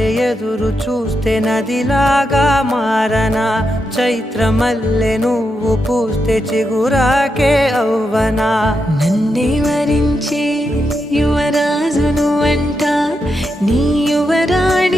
వలె ఎదురు చూస్తే నదిలాగా మారనా, చైత్రమల్లె నువ్వు పూస్తే చిగురాకే అవ్వనా. నన్నే వరించే యువరాజును అంట నీ యువరాణి